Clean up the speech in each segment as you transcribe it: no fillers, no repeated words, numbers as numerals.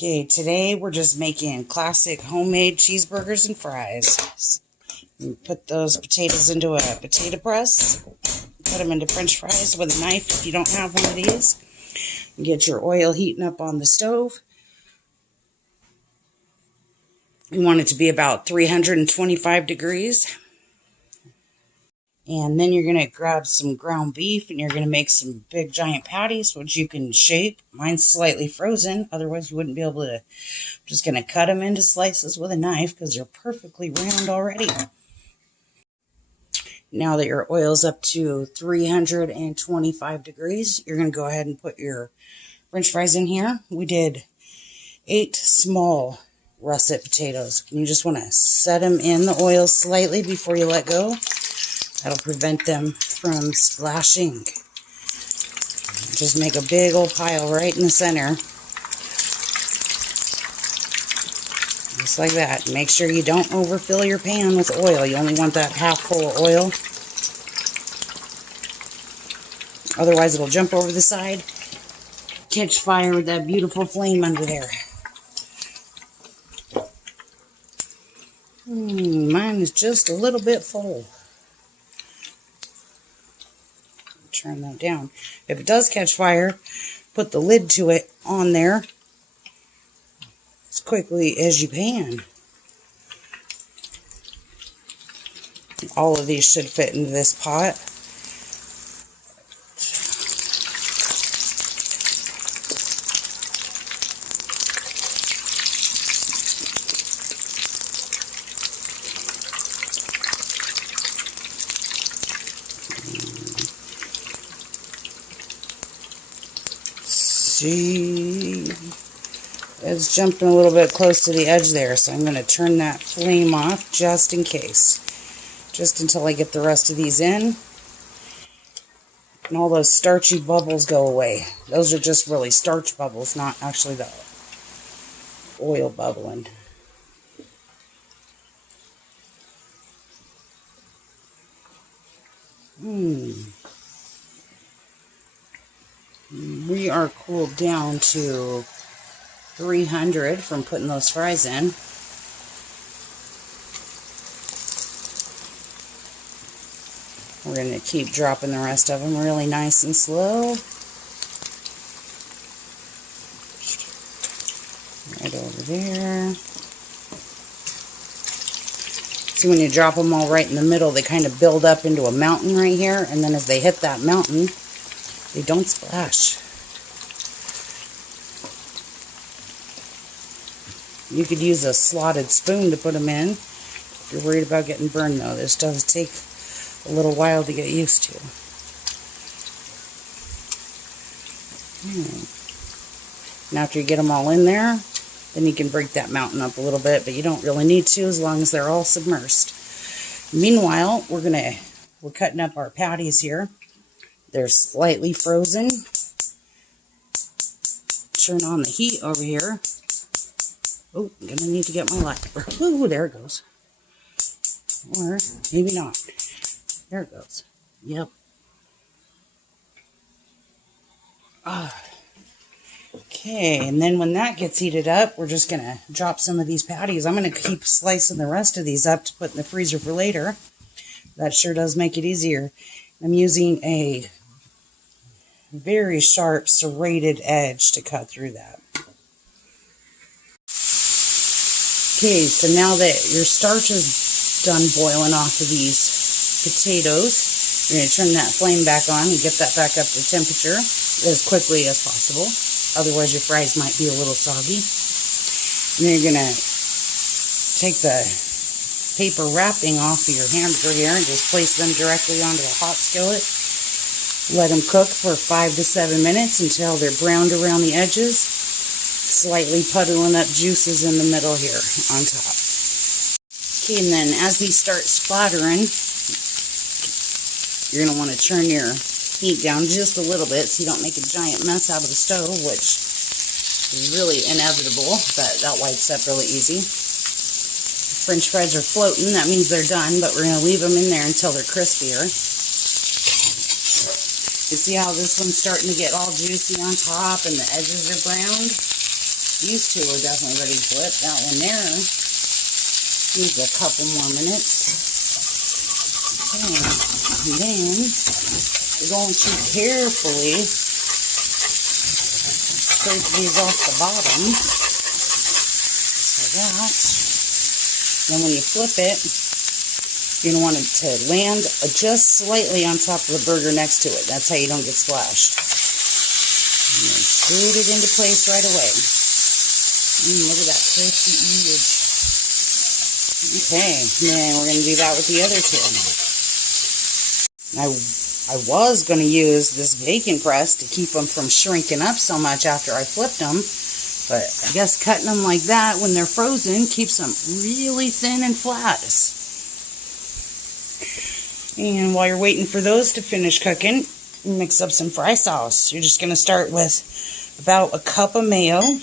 Okay, today we're just making classic homemade cheeseburgers and fries. You put those potatoes into a potato press, put them into french fries with a knife if you don't have one of these. Get your oil heating up on the stove. You want it to be about 325 degrees. And then you're going to grab some ground beef and you're going to make some big giant patties, which you can shape. Mine's slightly frozen, otherwise you wouldn't be able to. I'm just going to cut them into slices with a knife because they're perfectly round already. Now that your oil's up to 325 degrees, you're going to go ahead and put your french fries in here. We did 8 small russet potatoes. And you just want to set them in the oil slightly before you let go. That'll prevent them from splashing. Just make a big old pile right in the center. Just like that. Make sure you don't overfill your pan with oil. You only want that half full of oil. Otherwise it'll jump over the side. Catch fire with that beautiful flame under there. Mine is just a little bit full. Turn that down. If it does catch fire, put the lid to it on there as quickly as you can. All of these should fit into this pot. See, it's jumping a little bit close to the edge there, so I'm going to turn that flame off just in case. Just until I get the rest of these in. And all those starchy bubbles go away. Those are just really starch bubbles, not actually the oil bubbling. We are cooled down to 300 from putting those fries in. We're going to keep dropping the rest of them really nice and slow. Right over there. See, when you drop them all right in the middle, they kind of build up into a mountain right here, and then as they hit that mountain, they don't splash. You could use a slotted spoon to put them in. If you're worried about getting burned, though, this does take a little while to get used to. And after you get them all in there, then you can break that mountain up a little bit, but you don't really need to as long as they're all submersed. Meanwhile, we're cutting up our patties here. They're slightly frozen. Turn on the heat over here. Oh, I'm going to need to get my lighter. Ooh, there it goes. Or maybe not. There it goes. Yep. Okay, and then when that gets heated up, we're just going to drop some of these patties. I'm going to keep slicing the rest of these up to put in the freezer for later. That sure does make it easier. I'm using a very sharp serrated edge to cut through that. Okay, so now that your starch is done boiling off of these potatoes, you're going to turn that flame back on and get that back up to temperature as quickly as possible. Otherwise your fries might be a little soggy. And then you're going to take the paper wrapping off of your hamburger here and just place them directly onto a hot skillet. Let them cook for 5 to 7 minutes until they're browned around the edges, slightly puddling up juices in the middle here on top. Okay, and then as these start splattering, you're going to want to turn your heat down just a little bit so you don't make a giant mess out of the stove, which is really inevitable, but that wipes up really easy. French fries are floating, that means they're done, but we're going to leave them in there until they're crispier. You see how this one's starting to get all juicy on top and the edges are browned? These two are definitely ready to flip. That one there needs a couple more minutes. Okay. And then we're going to carefully scrape these off the bottom. So that. Then when you flip it, you're going to want it to land just slightly on top of the burger next to it. That's how you don't get splashed. And then screw it into place right away. Look at that crispy edge. Okay, and then we're going to do that with the other two. I was going to use this bacon press to keep them from shrinking up so much after I flipped them. But I guess cutting them like that when they're frozen keeps them really thin and flat. And while you're waiting for those to finish cooking, mix up some fry sauce. You're just going to start with about a cup of mayo.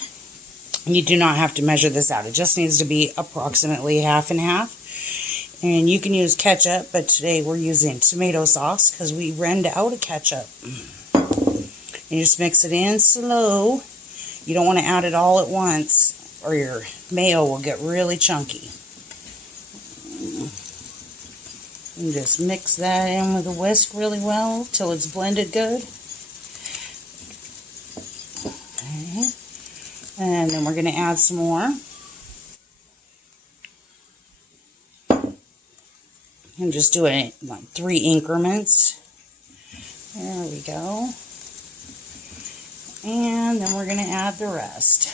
You do not have to measure this out. It just needs to be approximately half and half. And you can use ketchup, but today we're using tomato sauce because we ran out of ketchup. And you just mix it in slow. You don't want to add it all at once or your mayo will get really chunky. And just mix that in with a whisk really well till it's blended good. Okay. And then we're going to add some more. And just do it in like 3 increments. There we go. And then we're going to add the rest.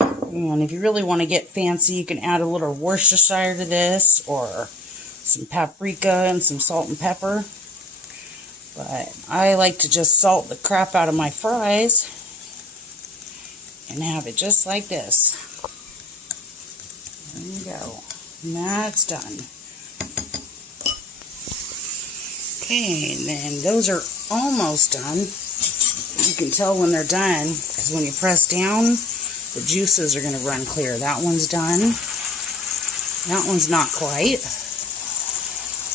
And if you really want to get fancy, you can add a little Worcestershire to this, or some paprika and some salt and pepper. But I like to just salt the crap out of my fries and have it just like this. There you go. And that's done. Okay, and then those are almost done. You can tell when they're done because when you press down, the juices are going to run clear. That one's done. That one's not quite.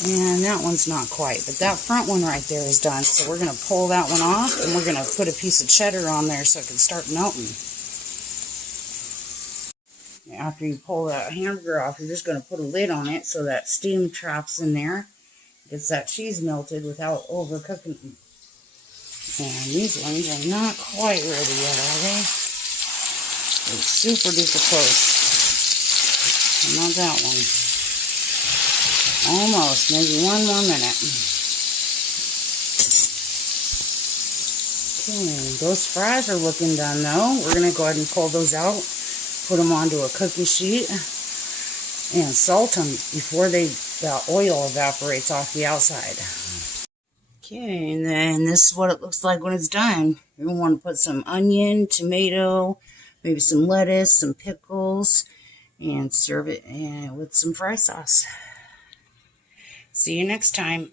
And that one's not quite. But that front one right there is done. So we're going to pull that one off and we're going to put a piece of cheddar on there so it can start melting. After you pull that hamburger off, you're just going to put a lid on it so that steam traps in there. Gets that cheese melted without overcooking them. And these ones are not quite ready yet, are they? They're super duper close. Not that one. Almost. Maybe one more minute. Okay, those fries are looking done though. We're going to go ahead and pull those out. Put them onto a cookie sheet. And salt them before the oil evaporates off the outside. Okay, and then this is what it looks like when it's done. You're going to want to put some onion, tomato, maybe some lettuce, some pickles, and serve it with some fry sauce. See you next time.